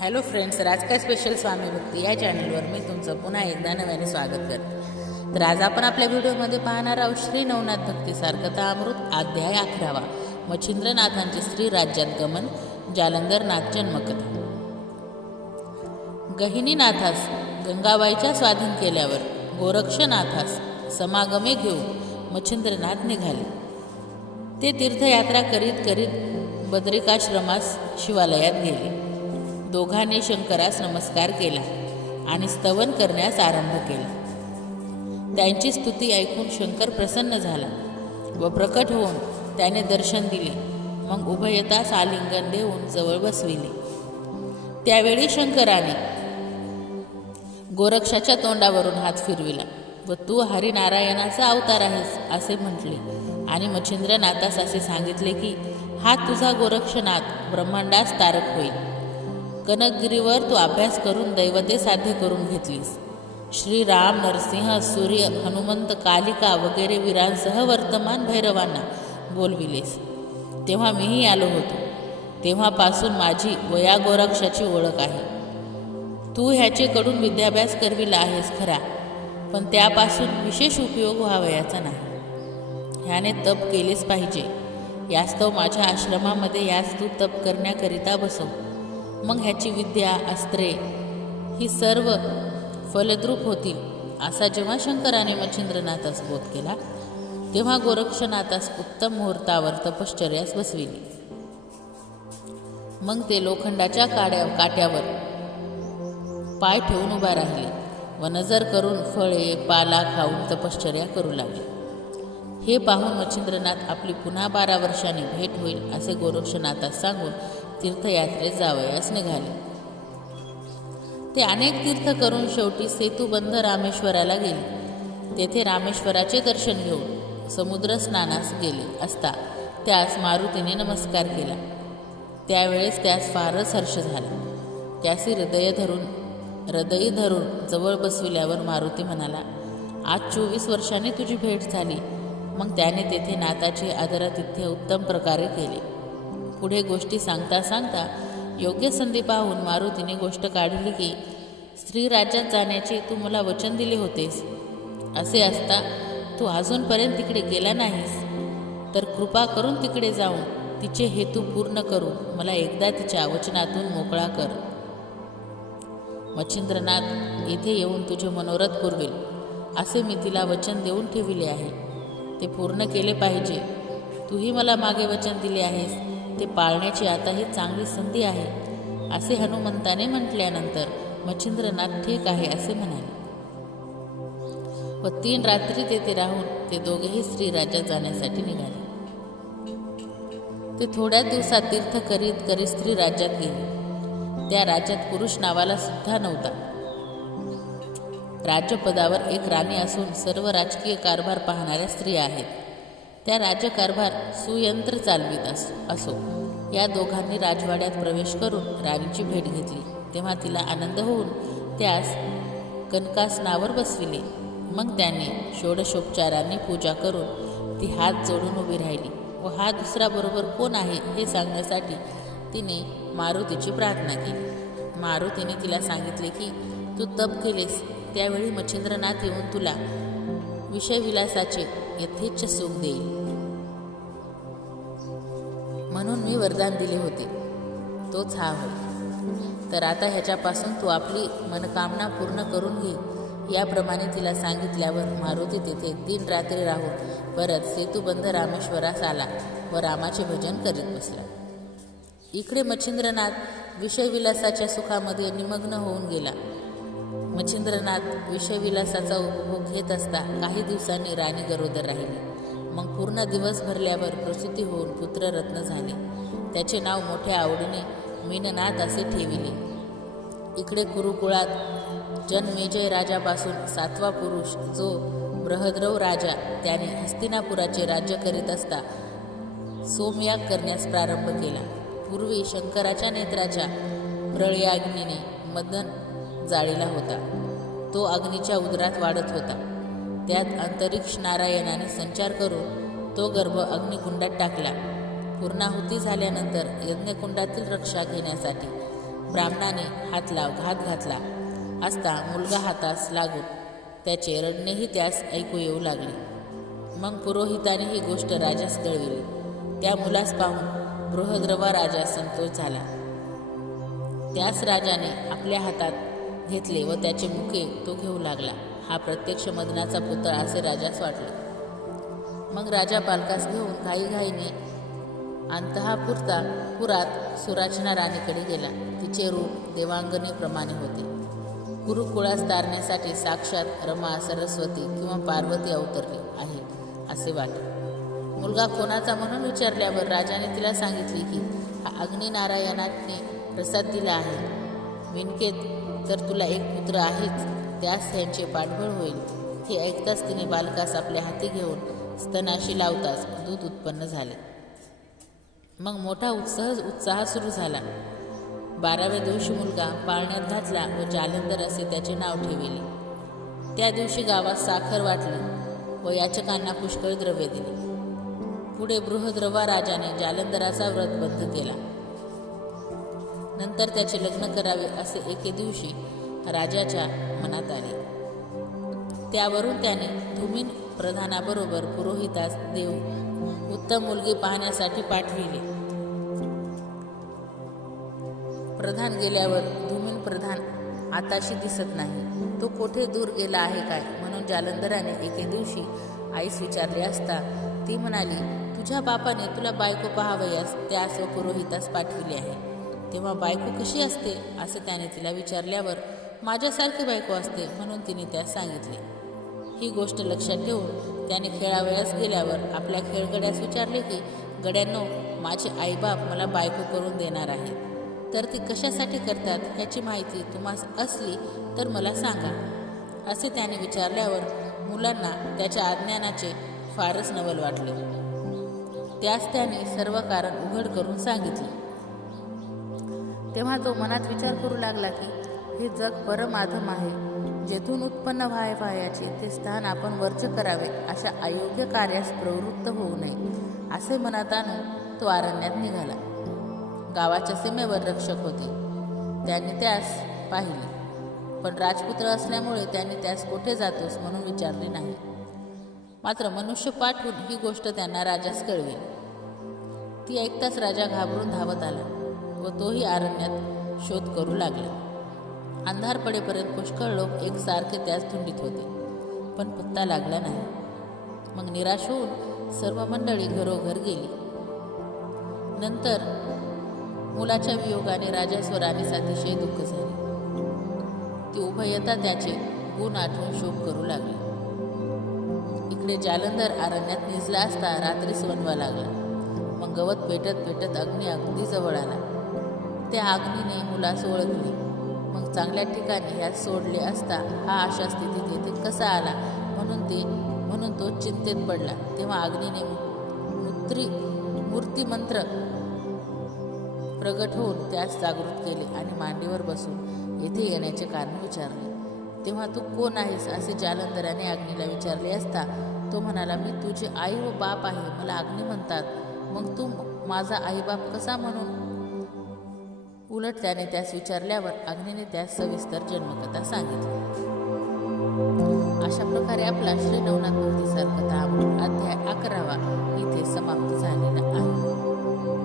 Hello friends राजका special स्वामी भक्ती? या चॅनलवर मी तुमचं पुन्हा एकदा नव्याने स्वागत करते. तर आज आपण आपल्या व्हिडिओमध्ये पाहणार आहोत श्री नवनाथ भक्ती सारखता अमृत अध्याय अकरावा. मच्छिंद्रनाथांचे श्री राज्यात गमन जालंधरनाथ जन्मकथा. गहिनीनाथास गंगाबाईच्या स्वाधीन केल्यावर गोरक्षनाथास समागमे घेऊन मच्छिंद्रनाथ निघाले. ते तीर्थयात्रा करीत करीत बद्रिकाश्रमास शिवालयात गेले. दोघांनी शंकरास नमस्कार केला आणि स्तवन करण्यास आरंभ केला. त्यांची स्तुती ऐकून शंकर प्रसन्न झाला व प्रकट होऊन त्याने दर्शन दिले. मग उभयतास आलिंगन देऊन जवळ बसविले. त्यावेळी शंकराने गोरक्षाच्या तोंडावरून हात फिरविला. व तू हरिनारायणाचा अवतार आहेस असे म्हटले. आणि मच्छिंद्रनाथास असे सांगितले की हा तुझा गोरक्षनाथ ब्रह्मांडास तारक होईल. कनकगिरीवर तू अभ्यास करून दैवते साध्य करून घेतलीस. श्रीराम नरसिंह सूर्य हनुमंत कालिका वगैरे वीरांसह वर्तमान भैरवांना बोलविलेस. तेव्हा मीही आलो होतो. तेव्हापासून माझी वया गोरक्षाची ओळख आहे. तू ह्याचेकडून विद्याभ्यास करविला आहेस खरा पण त्यापासून विशेष उपयोग व्हावयाचा नाही. ह्याने तप केलेच पाहिजे. यास्तव माझ्या आश्रमामध्ये यास तू तप करण्याकरिता बसव. मग ह्याची विद्या अस्त्रे ही सर्व फलद्रूप होतील असा जेव्हा शंकराने मच्छिंद्रनाथास बोध केला तेव्हा गोरक्षनाथास उत्तम मुहूर्तावर तपश्चर्यास बसविली. मग ते लोखंडाच्या काड्या काट्यावर पाय ठेवून उभा राहिले व नजर करून फळे पाला खाऊन तपश्चर्या करू लागले. हे पाहून मच्छिंद्रनाथ आपली पुन्हा बारा वर्षांनी भेट होईल असे गोरक्षनाथास सांगून तीर्थयात्रेत जावयास निघाले. ते अनेक तीर्थ करून शेवटी सेतुबंध रामेश्वराला गेले. तेथे रामेश्वराचे दर्शन घेऊन समुद्र स्नानास गेले असता त्यास मारुतीने नमस्कार केला. त्यावेळेस त्यास फारच हर्ष झाला. त्यासी हृदय धरून हृदय धरून जवळ बसविल्यावर मारुती म्हणाला आज चोवीस वर्षांनी तुझी भेट झाली. मग त्याने तेथे नाताचे आदरातिथ्य उत्तम प्रकारे केले. पुढे गोष्टी सांगता सांगता योग्य संधी पाहून मारुतीने गोष्ट काढली की स्त्री राज्यात जाण्याचे तू मला वचन दिले होतेस. असे असता तू अजूनपर्यंत तिकडे गेला नाहीस. तर कृपा करून तिकडे जाऊन तिचे हेतू पूर्ण करून मला एकदा तिच्या वचनातून मोकळा कर. मच्छिंद्रनाथ येथे येऊन तुझे मनोरथ पुरवेल. असे मी तिला वचन देऊन ठेविले आहे. ते पूर्ण केले पाहिजे. तूही मला मागे वचन दिले आहेस. ते पाळण्याची आता ही चांगली संधी आहे असे हनुमंताने म्हटल्यानंतर मच्छिंद्रनाथ ठीक आहे असे म्हणाले. व तीन रात्री तेथे राहून ते दोघेही स्त्रीराज्यात जाण्यासाठी निघाले. ते थोड्या दिवसात तीर्थ करीत करीत स्त्री राज्यात गेले. त्या राज्यात पुरुष नावाला सुद्धा नव्हता. राज्यपदावर एक राणी असून सर्व राजकीय कारभार पाहणाऱ्या स्त्रिया आहेत. त्या राज्यकारभार सुयंत्र चालवीत असो असो. या दोघांनी राजवाड्यात प्रवेश करून राणीची भेट घेतली. तेव्हा तिला आनंद होऊन त्यास कनकासनावर बसविले. मग त्याने षोडशोपचारांनी पूजा करून ती हात जोडून उभी राहिली. व हा दुसरा बरोबर कोण आहे हे सांगण्यासाठी तिने मारुतीची प्रार्थना केली. मारुतीने तिला सांगितले की तू तप केलेस. त्यावेळी मच्छिंद्रनाथ येऊन तुला विषयविलासाचे यथेच्छ सुख देईल. म्हणून मी वरदान दिले होते. तोच हा होय. तर आता ह्याच्यापासून तू आपली मनकामना पूर्ण करून घे. याप्रमाणे तिला सांगितल्यावर मारुती तेथे दिन रात्री राहून परत सेतुबंध रामेश्वरास आला व रामाचे भजन करीत बसला. इकडे मच्छिंद्रनाथ विषयविलासाच्या सुखामध्ये निमग्न होऊन गेला. मच्छिंद्रनाथ विषयविलासाचा उपभोग घेत असता काही दिवसांनी राणी गरोदर राहिली. मग पूर्ण दिवस भरल्यावर प्रसूती होऊन पुत्ररत्न झाले. त्याचे नाव मोठ्या आवडीने मीननाथ असे ठेविले. इकडे कुरुकुळात जनमेजय राजापासून सातवा पुरुष जो बृहद्रव राजा त्याने हस्तिनापुराचे राज्य करीत असता सोमयाग करण्यास प्रारंभ केला. पूर्वी शंकराच्या नेत्राच्या प्रळयाग्नीने मदन जाळीला होता. तो अग्नीच्या उदरात वाढत होता. त्यात अंतरिक्ष नारायणाने संचार करून तो गर्भ अग्निकुंडात टाकला. पूर्णाहुती झाल्यानंतर यज्ञकुंडातील रक्षा घेण्यासाठी ब्राह्मणाने हात लाव घात घातला. असता मुलगा हातास लागून त्याचे रडणेही त्यास ऐकू येऊ लागले. मग पुरोहिताने ही गोष्ट राजास कळविली. त्या मुलास पाहून बृहद्रवा राजा संतोष झाला. त्याच राजाने आपल्या हातात घेतले व त्याचे मुखे तो घेऊ लागला. हा प्रत्यक्ष मदनाचा पुतळा असे राजास वाटले. मग राजा बालकास घेऊन घाईघाईने अंतहापुरता पुरात सुराचना राणीकडे गेला. तिचे रूप देवांगणीप्रमाणे होते. गुरुकुळास तारण्यासाठी साक्षात रमा सरस्वती किंवा पार्वती अवतरली आहे असे वाटले मुलगा कोणाचा म्हणून विचारल्यावर राजाने तिला सांगितले की हा अग्निनारायणाने प्रसाद दिला आहे. विणकेत तर तुला एक पुत्र आहेच त्यास त्यांचे पाठबळ होईल. हे ऐकताच तिने बालकास आपल्या हाती घेऊन स्तनाशी लावताच दूध उत्पन्न झाले. मग मोठा उत्साह उत्साह सुरू झाला. बाराव्या दिवशी मुलगा पाळण्यात घातला व जालंधर असे त्याचे नाव ठेविले. त्या दिवशी गावात साखर वाटली व याचकांना पुष्कळ द्रव्य दिले. पुढे बृहद्रवा राजाने जालंधराचा व्रत बंद केला. नंतर त्याचे लग्न करावे असे एके दिवशी राजाच्या मनात आले. त्यावरून त्याने धुमीन प्रधानाबरोबर पुरोहितास देव उत्तम मुलगी पाहण्यासाठी पाठविले. प्रधान गेल्यावर धुमीन प्रधान आताशी दिसत नाही. तो कोठे दूर गेला आहे काय? म्हणून जालंधराने एके दिवशी आईस विचारले असता ती म्हणाली तुझ्या बापाने तुला बायको पाहावयास त्यास व पुरोहितास पाठविले आहे. तेव्हा बायको कशी असते असे त्याने तिला विचारल्यावर माझ्यासारखी बायको असते म्हणून तिने त्यास सांगितले. ही गोष्ट लक्षात ठेवून त्याने खेळावयास गेल्यावर आपल्या खेळगड्यास विचारले की गड्यांनो माझे आईबाप मला बायको करून देणार आहे तर ती कशासाठी करतात ह्याची माहिती तुम्हाला असली तर मला सांगा. असे त्याने विचारल्यावर मुलांना त्याच्या अज्ञानाचे फारच नवल वाटले. त्यास त्याने सर्व कारण उघड करून सांगितले. तेव्हा तो मनात विचार करू लागला की हे जग परमाधम आहे. जेथून उत्पन्न व्हाय व्हायाचे ते स्थान आपण वर्ज करावे अशा अयोग्य कार्यास प्रवृत्त होऊ नये असे मनात आणून तो अरण्यात निघाला. गावाच्या सीमेवर रक्षक होते. त्यांनी त्यास पाहिले. पण राजपुत्र असल्यामुळे त्यांनी त्यास कोठे जातोस म्हणून विचारले नाही. मात्र मनुष्य पाठवून ही गोष्ट त्यांना राजास कळवी. ती ऐकताच राजा घाबरून धावत आला. व तोही अरण्यात शोध करू लागला. अंधार पडेपर्यंत पुष्कळ लोक एकसारखे त्याच धुंडीत होते. पण पत्ता लागला नाही. मग निराश होऊन सर्व मंडळी घरोघर गेली. नंतर मुलाच्या वियोगाने राजास्वरानीस अतिशय दुःख झाले. ती उभयता त्याचे गुण आठवून शोक करू लागले. इकडे जालंधर अरण्यात निजला असता रात्रीस वनवा लागला. मग गवत पेटत पेटत अग्नी अगदी जवळ आला. त्या अग्नीने मुलास ओळखले मग चांगल्या ठिकाणी ह्यात सोडले असता हा अशा स्थितीत येथे कसा आला? म्हणून ते म्हणून तो चिंतेत पडला. तेव्हा अग्नीने मूर्ती मूर्तिमंत्र प्रगट होऊन त्यास जागृत केले आणि मांडीवर बसून येथे येण्याचे कारण विचारले. तेव्हा तू कोण आहेस? असे जालंधराने अग्नीला विचारले असता तो म्हणाला मी तुझी आई व बाप आहे. मला अग्नी म्हणतात. मग तू माझा आईबाप कसा म्हणून उलट त्याने त्यास विचारल्यावर अग्नीने त्यास सविस्तर जन्मकथा सांगितली. अशा प्रकारे आपला श्री नवनाथ भक्ती सरकथा अध्याय अकरावा इथे समाप्त झालेला आहे.